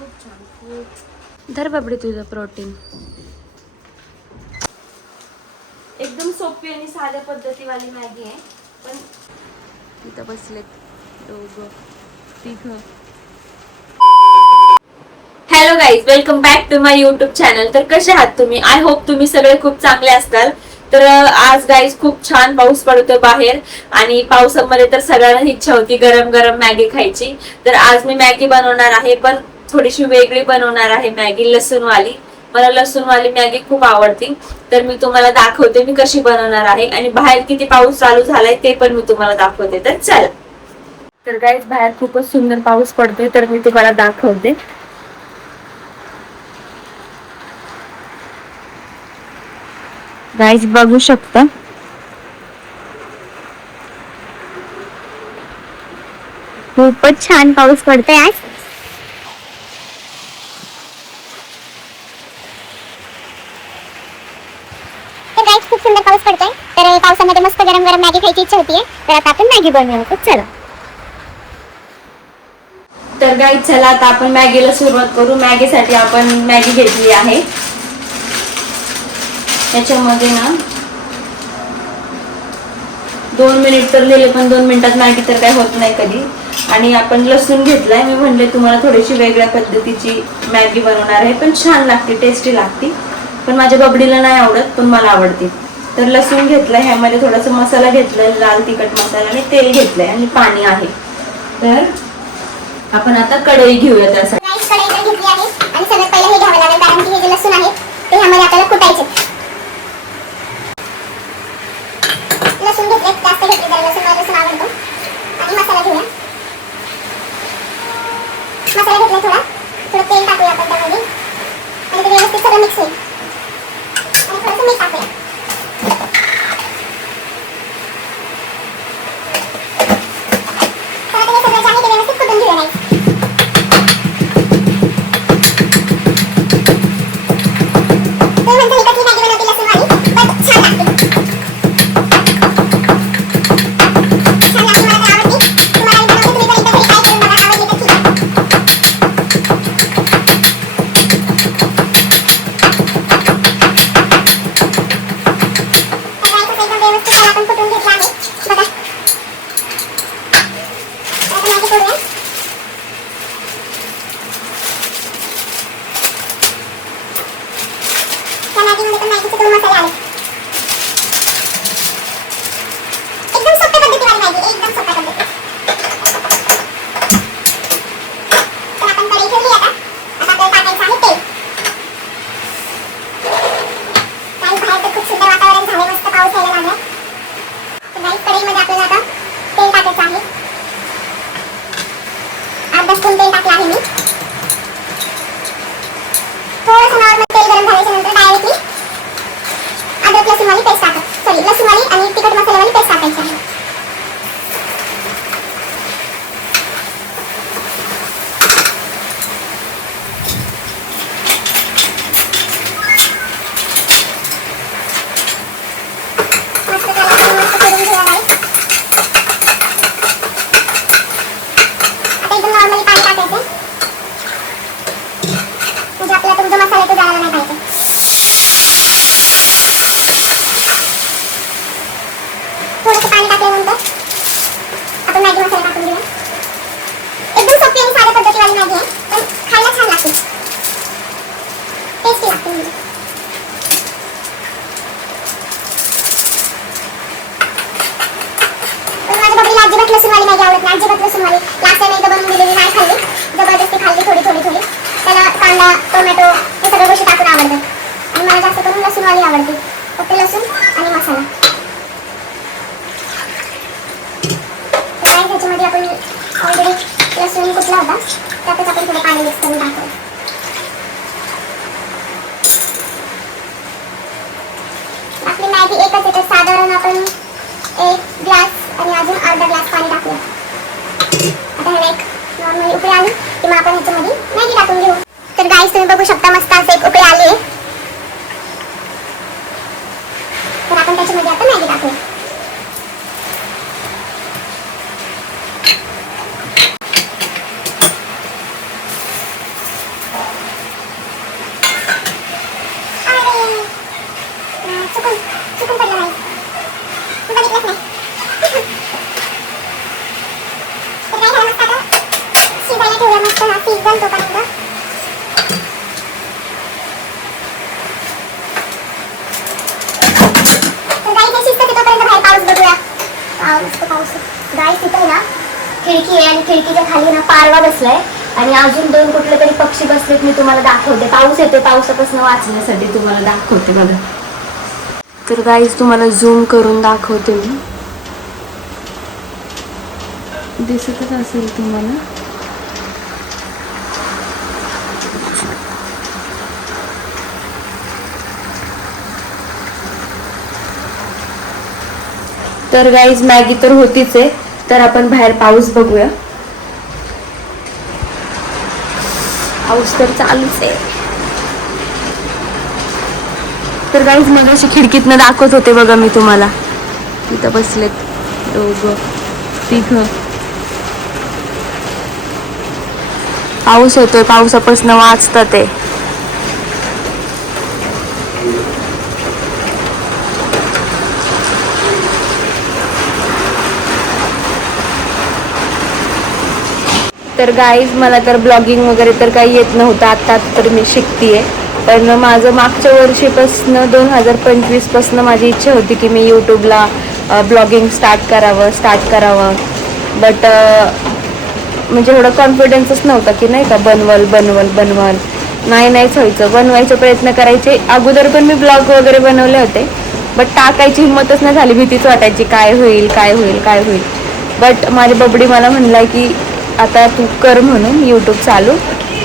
खूप छान, खूप धर बाबडी तुझं प्रोटीन. एकदम सोपी आणि साध्या पद्धतीवाली मॅगी आहे. पण तिथं बसलेत दोघं तिघं. Hello guys, welcome back to my YouTube channel. तर कसे आहात तुम्ही? आय होप तुम्ही सगळे खूप चांगले असताल. तर आज गाईज खूप छान पाऊस पडतोय बाहेर आणि पावसामध्ये तर सगळ्यांना इच्छा होती गरम गरम मॅगी खायची. तर आज मी मॅगी बनवणार आहे, पण थोडीशी वेगळी बनवणार आहे मॅगी, लसूणवाली. मला लसूणवाली मॅगी खूप आवडती. तर मी तुम्हाला दाखवते मी कशी बनवणार आहे आणि बाहेर किती पाऊस चालू झालाय ते पण मी तुम्हाला दाखवते. तर चला. तर गाईज बाहेर खूपच सुंदर पाऊस पडतोय, तर मी तुम्हाला दाखवते. गाईज बघू शकता. खूपच छान पाऊस पडतोय आज. तर गाईज खूप सुंदर पाऊस पडतोय. तर पावसामध्ये मस्त गरम गरम मॅगी खायची इच्छा होतीये. तर आता आपण मॅगी बनवूया. चला. तर गाईज चला आता आपण मॅगीला सुरुवात करू. मॅगीसाठी आपण मॅगी घेतली आहे. याच्यामध्ये ना 2 मिनिट तर लिहिले, पण 2 मिनिटात मॅगी तर काय होत नाही कधी. आणि आपण लसूण घेतलाय. मी म्हणले तुम्हाला थोडीशी वेगळ्या पद्धतीची मॅगी बनवणार आहे, पण छान लागते, टेस्टी लागते. पण माझ्या बबडीला नाही आवडत, पण मला आवडते. तर लसूण घेतलाय, ह्यामध्ये थोडासा मसाला घेतलाय, लाल तिखट मसाला, आणि तेल घेतलंय आणि पाणी आहे. तर आपण आता कढई घेऊया. त्यासाठी कढई घेतली आहे आणि सगळ्यात पहिला हे घ्यावं लागेल, कारण की हे जे लसूण आहे ते ह्यामध्ये आपल्याला कुटायचे. लसूण घेतले, जास्त घेतले, जरा लसूण आवडतो. आणि मसाला घेऊया. मसाला घेतला थोडं तेल टाकूया आपण त्यामध्ये आणि ते व्यवस्थित सगळं मिक्स होईल. आणि थोडंसं मीठ टाकूया. तर आता हे सगळं जे आहे ते व्यवस्थित कुटून घेऊया. नाही तुम्ही म्हणता ही कशी मॅगी बनवते लसूणवाली, पण छान लागते. छान लागते, मला तर आवडते. तुम्हाला बनवते, तुम्ही पण एकदा घरी ट्राय करून बघा. आवडली तर ठीक आहे. आपण कुटून घेतला आहे बघा. आता मॅगी करूया. त्या मॅगीमध्ये पण मॅगीचे 2 मसाले आले. एकदम सोप्या पद्धतीवाली मॅगी, एकदम सोप्या पद्धती. तर आपण कढई ठेवली. आता आपल्याला टाकायचं आहे तेल. काही बाहेर तर खूप सुंदर वातावरण झालंय, मस्त पाऊस यायला लागला. तर गाईस कढईमध्ये आपल्याला आता तेल टाकायचं आहे. अर्धा स्पून तेल टाकलं आहे मी. थोडंसं नॉर्मल तेल गरम झाल्याच्या नंतर डायरेक्टली अद्रक लसूणवाली पेस्ट लसूणवाली आणि तिखट मसाल्यावाली पेस्ट टाकायची आहे. अजिबात लसूणवाली मॅगी आवडत नाही, अजिबात लसूणवाली. लास्ट टाइम एकदा बनवून दिलेली, नाही खाल्ली, जबरदस्ती खाल्ली थोडी थोडी थोडी. त्याला कांदा, टोमॅटो हे सगळ्या गोष्टी टाकून आवडतात. आणि मला जास्त करून लसूणवाली आवडते, फक्त लसूण आणि मसाला. तर काय ह्याच्यामध्ये आपण ऑलरेडी लसूण कुठला होता त्यातच आपण थोडं पाणी मिक्स करून टाकू. आपली मॅगी एकच येते, साधारण आपण 1 ग्लास आणि अजून अर्धा ग्लास पाणी टाकूया. आता ह्याला एक नॉर्मली उकळी आली की मग आपण ह्याच्यामध्ये मॅगी टाकून घेऊ. तर गाईस तुम्ही बघू शकता, मस्त असं एक उकळी आली आहे. तर आपण त्याच्यामध्ये आता मॅगी टाकूया. ठेवूया मस्त हा सीझन तोपर्यंत. तर गाईस हे शिजतं तोपर्यंत बाहेर पाऊस बघूया. पाऊस गाईस तिथे ना खिडकी आहे आणि खिडकीच्या खाली ना पारवा बसलाय आणि अजून 2 कुठले तरी पक्षी बसलेत. मी तुम्हाला दाखवते. पाऊस येते, पावसापासून वाचण्यासाठी तुम्हाला दाखवते बघा. तर गाईस तुम्हाला झूम करून दाखवते मी. दिसतच असेल तुम्हाला. तर गाईज मॅगी तर होतीच आहे. तर आपण बाहेर पाऊस बघूया. पाऊस तर चालूच आहे. तर गाईज मग अशी खिडकीतनं दाखवत होते बघा मी तुम्हाला. तिथं बसलेत 2 3. पाऊस येतोय, पावसापासून वाचतात ते. तर गाईज मला तर ब्लॉगिंग वगैरे तर काही येत नव्हतं. आता तर मी शिकतीये. पण माझं मागच्या वर्षीपासून 2025 पासून माझी इच्छा होती की मी यूट्यूबला ब्लॉगिंग स्टार्ट करावं. बट म्हणजे एवढा कॉन्फिडन्सच नव्हता की नाही का बनवल नाहीच व्हायचं. बनवायचे प्रयत्न करायचे. अगोदर पण मी ब्लॉग वगैरे बनवले होते. बट टाकायची हिंमतच नाही झाली. भीतीच वाटायची काय होईल. बट माझी बबडी मला म्हणलाय की आता तू कर म्हणून यूट्यूब चालू.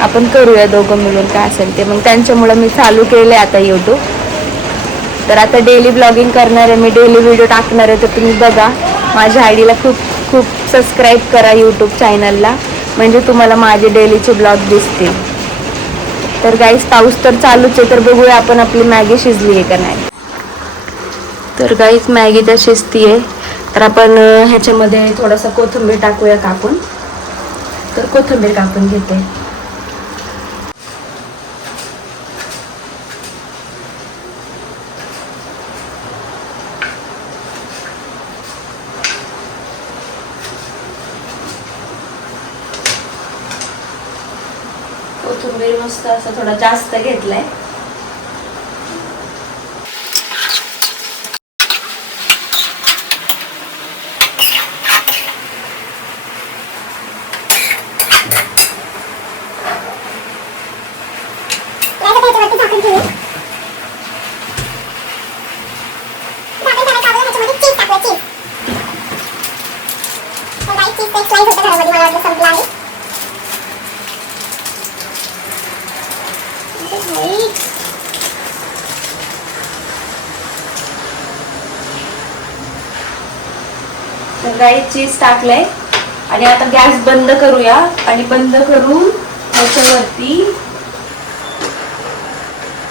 आपण करूया दोघं मिळून काय असेल ते. मग त्यांच्यामुळं मी चालू केले आता यूट्यूब. तर आता डेली ब्लॉगिंग करणार आहे मी. डेली व्हिडिओ टाकणार आहे. तर तुम्ही बघा. माझ्या आयडीला खूप सबस्क्राईब करा यूट्यूब चॅनलला. म्हणजे तुम्हाला माझे डेलीचे ब्लॉग दिसतील. तर गाईस पाऊस तर चालूच आहे. तर बघूया आपण आपली मॅगी शिजली आहे का नाही. तर गाईस मॅगी तर शिजती आहे. तर आपण ह्याच्यामध्ये थोडासा कोथिंबीर टाकूया कापून. तर कोथिंबीर कापून घेते. कोथिंबीर मस्त असं थोडा जास्त घेतलाय. गाईस चीज टाकलंय आणि आता गॅस बंद करूया. आणि बंद करून त्याच्यावरती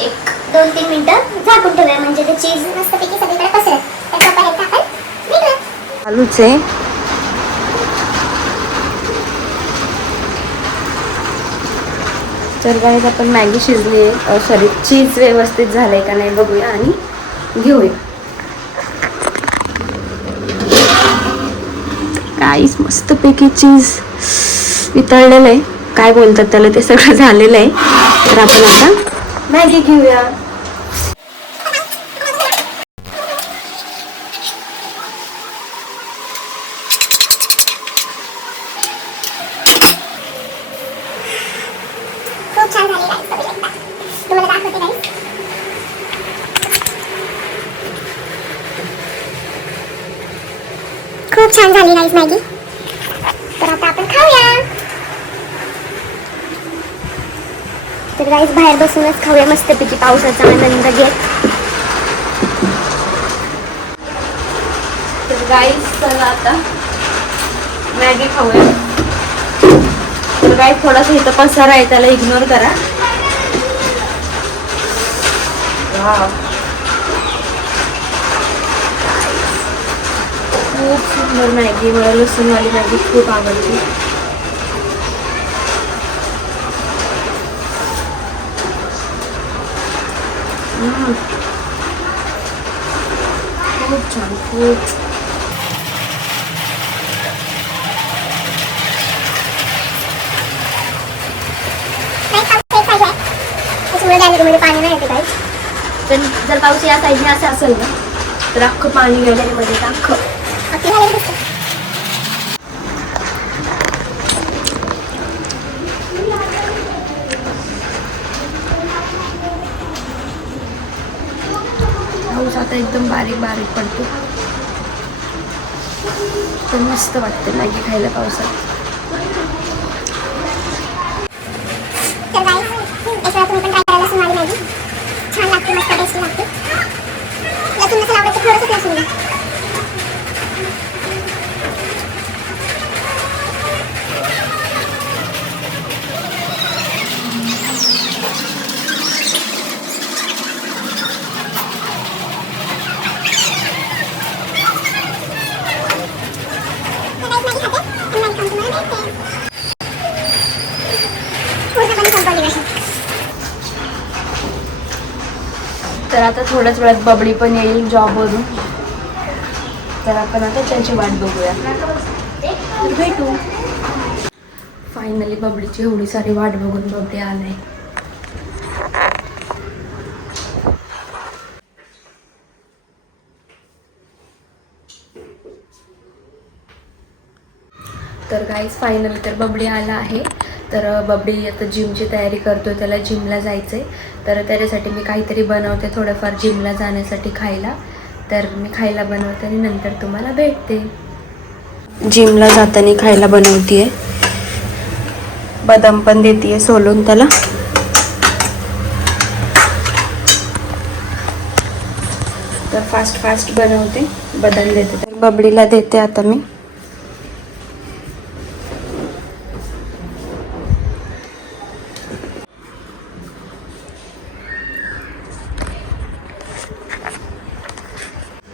1-2-3 मिनिटं झाकून ठेवूया. म्हणजे ते चीज मस्तपैकी सगळीकडे पसरेल. त्याच्यापर्यंत आपण निघूया. चालूच आहे. तर गाईस आपण मॅगी शिजली आहे. सॉरी चीज व्यवस्थित झालंय का नाही बघूया आणि घेऊया. गाईस मस्तपैकी चीज वितळलेलं आहे. काय बोलतात त्याला ते सगळं झालेलं आहे. तर आपण आता मॅगी घेऊया. खूप छान झाली गाईस. तुम्हाला दाखवते गाईस. खूप छान झाली गाईस मॅगी. तर आता आपण खाऊया. तर गाईस बाहेर बसूनच खाऊया मस्तपैकी पावसाचा आनंद घेत. तर गाईस चला आता मॅगी खाऊया. तर गाईस थोडासा इथं पसारा आहे त्याला इग्नोर करा. वाव खूप सुंदर मॅगी. मला लसूणवाली मॅगी खूप आवडते. खूप छान. खूप नदीमध्ये पाणी नाही येते काही. पण जर पाऊस या साईडने असं असेल ना तर अख्खं पाणी गेलं मध्ये अख्खं. अख्खी झालेली दिसते. पाऊस आता एकदम बारीक बारीक पडतो. तर मस्त वाटते मॅगी खायला पावसात. तर गाईस एक वेळा तुम्ही पण ट्राय करा लसूणवाली मॅगी. छान लागते, मस्त टेस्टी लागते. लसूण नसेल आवडत तर थोडंसं लसूण घ्या. तर आता थोड्याच वेळात बबडी पण येईल जॉबवरून. तर आपण आता त्याची वाट बघूया. तर भेटू. फायनली बबडीची एवढी सारी वाट बघून बबडी आलाय. तर गाईज फायनली तर बबडी आला आहे. तर बबडी आता जिमची तयारी करतो, त्याला जिमला जायचं आहे. तर त्याच्यासाठी मी काहीतरी बनवते थोडंफार जिमला जाण्यासाठी खायला. तर मी खायला बनवते आणि नंतर तुम्हाला भेटते. जिमला जाताना खायला बनवते. बदाम पण देते सोलून त्याला. तर फास्ट फास्ट बनवते, बदाम देते. तर बबडीला देते आता मी.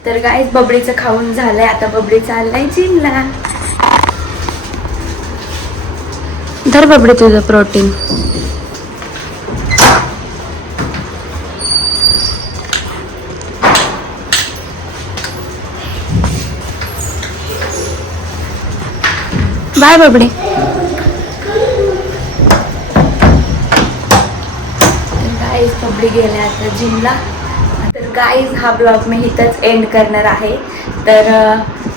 तर गाईस बबडीचं खाऊन झालंय. आता बबडी चाललाय जिमला. धर बबडी तुझं प्रोटीन. बाय बबडी. तर गाईस बबडी गेल्या आता जिमला. तर गाईज हा ब्लॉग मी इथंच एंड करणार आहे. तर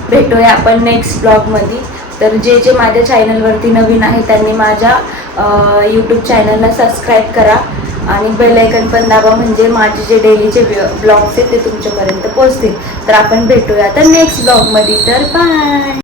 भेटूया आपण नेक्स्ट ब्लॉगमध्ये. तर जे जे माझ्या चॅनलवरती नवीन आहे त्यांनी माझ्या यूट्यूब चॅनलला सबस्क्राईब करा आणि बेल आयकन पण दाबा, म्हणजे माझे जे डेलीचे ब्लॉग्स आहेत ते तुमच्यापर्यंत पोहोचतील. तर आपण भेटूया आता नेक्स्ट ब्लॉगमध्ये. तर बाय.